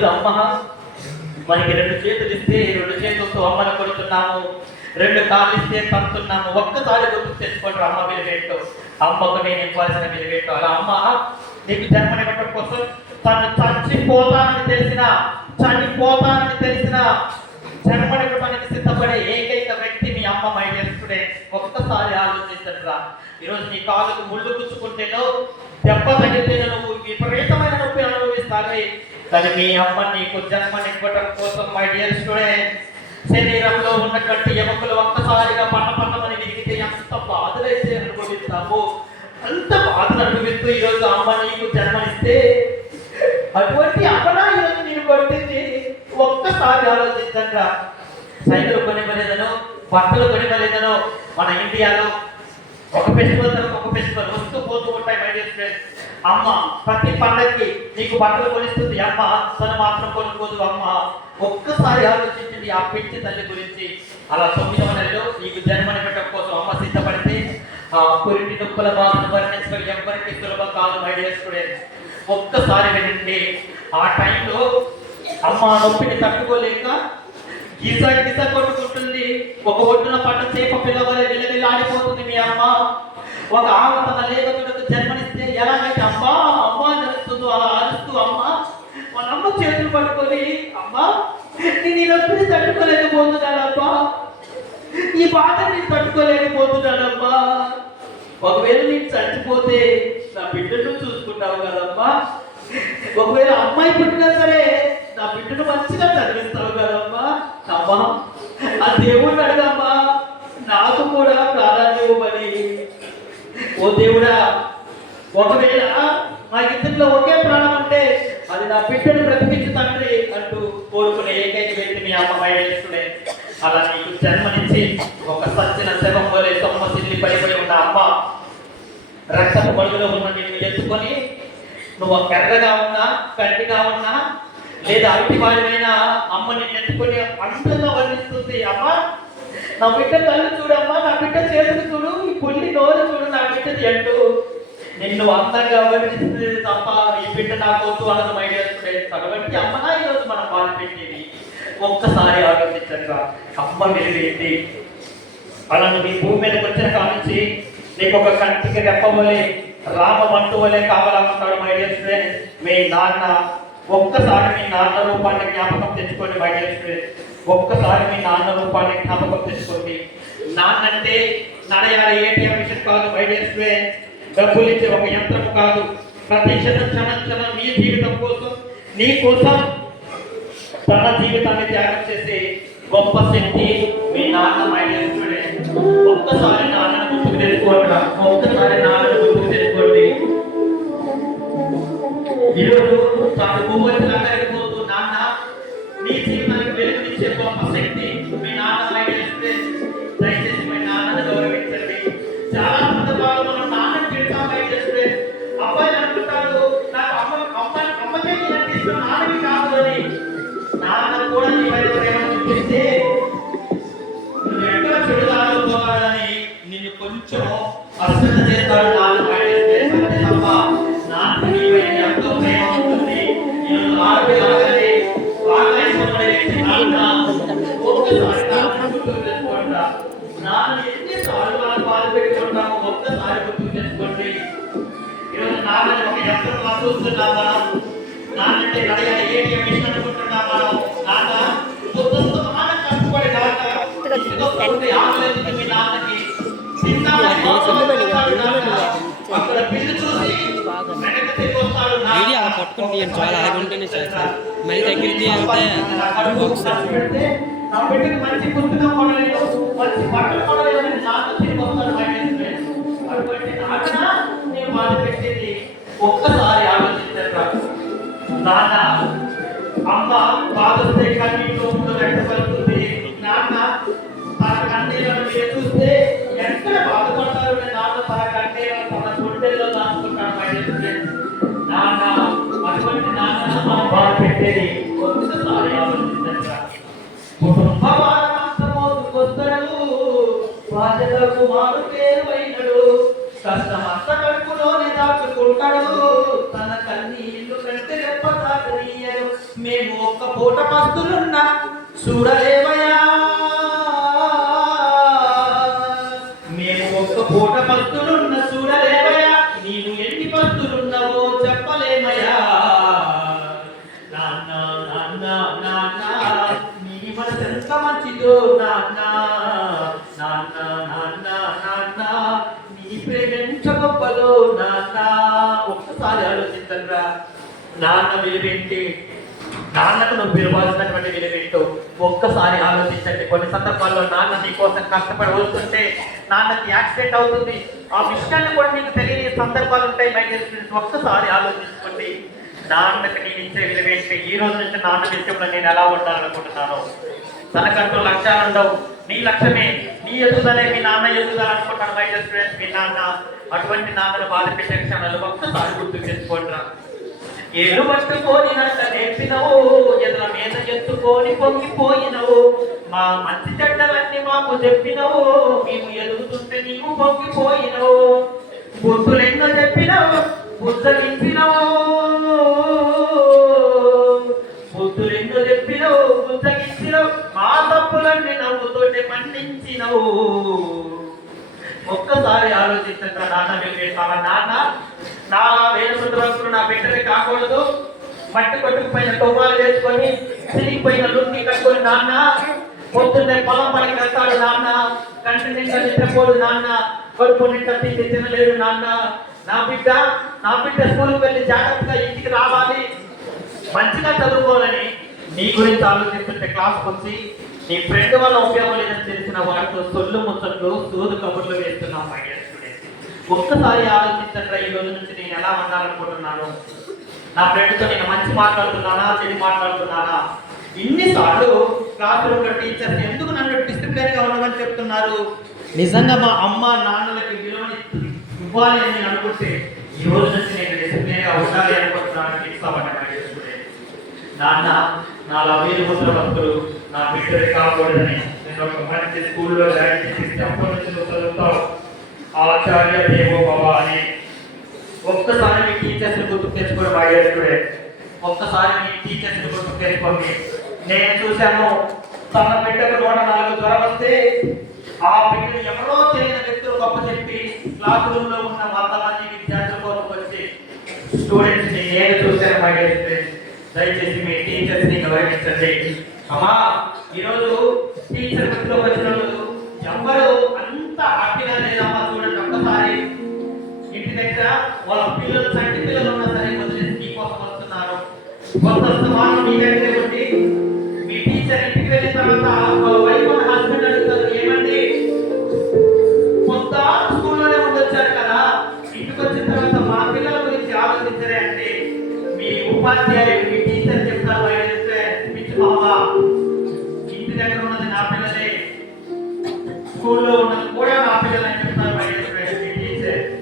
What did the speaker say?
ఈరోజు అమ్మ. మనకి రెండు చేతులు ఇస్తే రెండు చేతులతో అమ్మను కొడుతున్నాము. రెండు కాళ్ళు ఇస్తే తంతున్నాము ఒక్కసారి గుర్తు తెచ్చుకోండి అమ్మ విలువేంటో. అమ్మకు నేను ఇవ్వాల్సిన విలువేంటో. అలా అమ్మ నీకు జన్మనివ్వటం కోసం తను చచ్చిపోతానని తెలిసిన చనిపోతానని తెలిసిన జన్మనివ్వడానికి సిద్ధపడే ఏకైక వ్యక్తి మీ అమ్మ మై తెలుసుకునే ఒక్కసారి ఆలోచించరా ఈరోజు నీ కాళ్ళకు ముళ్ళు గుచ్చుకుంటేనో దెబ్బ తగిలితేనో కానీ మీ అమ్మ నీకు జన్మనివ్వటం కోసం మై డియర్ స్టూడెంట్ శరీరంలో ఉన్నటువంటి ఎముకలు ఒక్కసారిగా పంట పంటమని విరిగితే ఎంత బాధలైతే అనుభవిస్తాము అంత బాధలు అనుభవిస్తూ ఈరోజు అమ్మ నీకు జన్మనిస్తే అటువంటి అమ్మనా ఈరోజు నేను పడుతుంది ఒక్కసారి ఆలోచించంగా సైకిల్ కొనివ్వలేదనో బట్టలు కొనివ్వలేదనో మన ఇండియాలో ఒక ఫెస్టివల్ తర్వాత ఒక ఫెస్టివల్ వస్తూ పోతూ ఉంటాయి మై డియర్ ఫ్రెండ్స్ అమ్మ ప్రతి పండగకి నీకు బట్టలు కొనిస్తుంది అమ్మ తను మాత్రం కొనుక్కోదు అమ్మ. ఒక్కసారి ఆలోచించింది ఆ పెంచి తల్లి గురించి. అలా తొమ్మిదవ నెలలో నీకు జన్మనివ్వటం కోసం అమ్మ సిద్ధపడితే ఆ పురిటి నొప్పుల బాధను వర్ణించడం ఎవరికి సులభం కాదు మై డియర్ స్టూడెంట్స్ ఒక్కసారి వినండి. ఆ టైంలో అమ్మ నొప్పిని తట్టుకోలేక గిస గిస కొట్టుకుంటుంది. ఒక ఒడ్డున పట్ట చేప పిల్లవలే విలవిల్లాడిపోతుంది మీ అమ్మ. ఒక ఆమె తన లేఖకుడికి జన్మని ఎలాగైతే అమ్మా అమ్మ నడుస్తుందో అలా అరుస్తూ అమ్మ మన అమ్మ చేతులు పట్టుకొని అమ్మా నేను ఈ నొప్పిని తట్టుకోలేకపోతున్నానమ్మా ఈ బాధ నేను తట్టుకోలేకపోతున్నానమ్మా ఒకవేళ నేను చచ్చిపోతే నా బిడ్డను చూసుకుంటావు కదమ్మా. ఒకవేళ అమ్మాయి పుట్టినా సరే నా బిడ్డను మంచిగా చదివిస్తావు కదమ్మా. అమ్మా ఆ దేవుడిని అడగమ్మా. నాకు కూడా ప్రాధాన్యం ఇవ్వమని. ఓ దేవుడా ఒకవేళ మా ఇద్దరిలో ఒకే ప్రాణం అంటే అది నా బిడ్డను బ్రతికించు తండ్రి అంటూ కోరుకునే ఏకైక వ్యక్తి మీ అమ్మమ్మ వేసుకునే అలా నీకు జన్మనిచ్చి ఒక సచ్చిన శవం వలె తొమ్మ సిల్లి పడిపోయి ఉన్న అమ్మ రక్తపు బడుగులో ఉన్న నిన్ను ఎత్తుకొని నువ్వు కర్రగా ఉన్నా కంటిగా ఉన్నా లేదా అవిటి వారిమైన అమ్మ నిన్ను ఎత్తుకొని అంతగా వర్ణిస్తుంది. అమ్మ నా బిడ్డ కళ్ళు చూడమ్మా నా బిడ్డ చేతులు చూడు ఈ పుల్లి నోరు చూడు నా బిడ్డది అంటూ నిన్ను అందంగా వర్ణిస్తుంది తప్ప నీ బిడ్డ నాకు అన్నది అనదు మైడేసుకునే కాబట్టి అమ్మనా ఈరోజు మనం బాధ పెట్టేది? ఒక్కసారి ఆలోచించగా అమ్మ వెలివేంటి అలా మీ భూమి మీదకి వచ్చిన కానించి నీకు ఒక కంటికి రెప్పవలే రామ మంటు వలె కావాలనుకుంటాడు మై డియర్ మీ నాన్న ఒక్కసారి మీ నాన్న రూపాన్ని జ్ఞాపకం తెచ్చుకోండి మై డియర్ ఒక్కసారి మీ నాన్న రూపాన్ని జ్ఞాపకం తెచ్చుకోండి నాన్న అంటే ఏటీఎం మిషన్ కాదు మై డియర్ డబ్బులు ఇచ్చే ఒక యంత్రం కాదు. ప్రతి క్షణం క్షణం నీ జీవితం కోసం నీ కోసం తన జీవితాన్ని త్యాగం చేసే గొప్ప శక్తి కొంచెం అశ్రద్ధ చేస్తాడు నాన్న పైన అంతే తప్ప నాన్న నీ పైన ఎంతో ప్రేమ ఉంటుంది నేను ఆడపిల్లగానే ఆకలేసుకునే వ్యక్తి నాన్న ఒక్కసారి నాన్న గుర్తుకు తెచ్చుకోండి నాన్న ఎన్నిసార్లు మనం బాధ పెట్టుకుంటామో ఒక్కసారి గుర్తుకు తెచ్చుకోండి ఈరోజు నాన్నని ఒక యంత్రంగా చూస్తున్నాం మనం నాన్నంటే నడయాలి ఏటీఎం మిషన్ అనుకుంటున్నాం మనం నాన్న పొద్దుస్తమానం కష్టపడి నాన్న ఇంటికి వస్తుంటే ఆకలేదు మీ నాన్నకి వీడియో అలా పట్టుకుని తీయండి చాలా అలాగే ఉంటేనే చేస్తారు మళ్ళీ దగ్గర తీయాలంటే ఒక్కసారి ఆలోచించారు బాధ పెట్టేది ఒక్కసారి ఆలోచించండి కుటుంబ భారమంతా మోసుకొస్తాడు బాధ్యతకు మారు కష్టమంత కడుపులోనే దాచుకుంటాడు. తన కన్నీళ్ళు కంటే రెప్ప దాచనీయడు మేము ఎంత నాన్న నాన్న నాన్న నాన్న నీ ప్రేమ గొప్పలో నాన్న. ఒక్కసారి ఆలోచించండిరా నాన్న విలువేంటి? నాన్నకు నువ్వు పిలవాల్సినటువంటి విలువేంటో ఒక్కసారి ఆలోచించండి. కొన్ని సందర్భాల్లో నాన్న నీ కోసం కష్టపడి వస్తుంటే నాన్నకి యాక్సిడెంట్ అవుతుంది. ఆ విషయాన్ని కూడా నీకు తెలియని సందర్భాలు ఉంటాయి మై డియర్ స్టూడెంట్స్ ఒక్కసారి ఆలోచించుకోండి. నాన్నకి నేను ఇచ్చే విలువేంటి? ఈ రోజు నుంచి నాన్న విషయంలో నేను ఎలా ఉండాలనుకుంటున్నాను. తనకంటూ లక్ష్యాలు ఉండవు. నీ లక్ష్యమే. నీ ఎదుగుదలే మీ నాన్న ఎదుగుదల అనుకుంటాను బయట స్టూడెంట్స్ మీ నాన్న అటువంటి నాన్నను బాధ పెట్టే క్షణాలు ఒక్కసారి గుర్తు తెచ్చుకోండి ఏడు పట్టుకొని నట్ట నేర్పినవు ఎదుల మీద ఎత్తుకొని పొంగిపోయినవు మా మంచి చెడ్డలన్నీ మాకు చెప్పినవు మేము ఎదుగుతుంటే నీవు పొంగిపోయినవు బుద్ధులెన్నో చెప్పినవు బుద్ధగించినవు బుద్ధులెన్నో చెప్పినవు బుద్ధ పండించినవు. ఒక్కసారి ఆలోచించండి నాన్న వెళ్ళేసావా నాన్న నా వేలుముద్ర నా బిడ్డని కాకూడదు. మట్టి కొట్టుకుపోయిన టొమాలు వేసుకొని చిరిగిపోయిన లుంగి కట్టుకొని నాన్న పొద్దున్నే పొలం పనికి వెళ్తాడు నాన్న. కంటి నిండా నిద్రపోడు నాన్న. కడుపు నిండా తిండి తినలేడు నాన్న. నా బిడ్డ నా బిడ్డ స్కూల్కి వెళ్ళి జాగ్రత్తగా ఇంటికి రావాలి. మంచిగా చదువుకోవాలని నీ గురించి ఆలోచిస్తుంటే క్లాస్కి వచ్చి నీ ఫ్రెండ్ వల్ల ఉపయోగం లేదని తెలిసిన వాటితో సొల్లు ముచ్చట్లు సోదు కబుర్లు వేస్తున్నాం మై డియర్ స్టూడెంట్స్ ఒక్కసారి ఆలోచించండి ఈ రోజు నుంచి నేను ఎలా ఉండాలనుకుంటున్నాను? నా ఫ్రెండ్తో నేను మంచి మాట్లాడుతున్నానా చెడు మాట్లాడుతున్నానా? ఇన్నిసార్లు క్లాస్ రూమ్లో టీచర్స్ ఎందుకు నన్ను డిసిప్లిన్గా ఉండమని చెప్తున్నారు? నిజంగా మా అమ్మ నాన్నలకి విలువని ఇవ్వాలి అని నేను అనుకుంటే ఈ రోజు నుంచి నేను డిసిప్లిన్గా ఉండాలి అనుకుంటున్నాను ఫిక్స్ అవ్వండి నాన్న నా లవీలు ముద్ర భక్తులు నా బిడ్డలు కాకూడదని నేను ఒక మంచి స్కూల్లో జాయిన్ చేసి అప్పటి నుంచి నువ్వు చదువుతావు. ఆచార్య దేవో బాబా అని. ఒక్కసారి మీ టీచర్స్ గుర్తు తెచ్చుకోండి తెచ్చుకోవడం అయ్యేటప్పుడే ఒక్కసారి మీ టీచర్స్ గుర్తు తెచ్చుకోండి. నేను చూశాను తన బిడ్డకు నూట నాలుగు జ్వరం వస్తే ఆ బిడ్డను ఎవరో తెలియని వ్యక్తులు గొప్ప చెప్పి క్లాస్ రూమ్లో ఉన్న వంద మంది విద్యార్థుల కోసం వచ్చి స్టూడెంట్స్ని నేను చూశాను మా స్టూడెంట్స్ దయచేసి టీచర్స్ని గౌరవించండి. అమ్మా ఈరోజు టీచర్ వృత్తిలోకి వచ్చిన వాళ్ళు ఎవరు అంత హ్యాపీగా లేదమ్మా చూడండి ఒక్కసారి. ఇంటి దగ్గర వాళ్ళ పిల్లలు చంటి పిల్లలు ఉన్నా సరే వదిలేసి మీ కోసం వస్తున్నారు. కొంత స్తమానం మీ దగ్గరే ఉండి మీ టీచర్ ఇంటికి వెళ్ళిన తర్వాత వాళ్ళ వైఫ్ హస్బెండ్ అడుగుతారు ఏమండి? కొంత స్కూల్లోనే ఉండొచ్చారు కదా. ఇంటికి వచ్చిన తర్వాత మా పిల్లల గురించి ఆలోచించరే అంటే మీ ఉపాధ్యాయుడు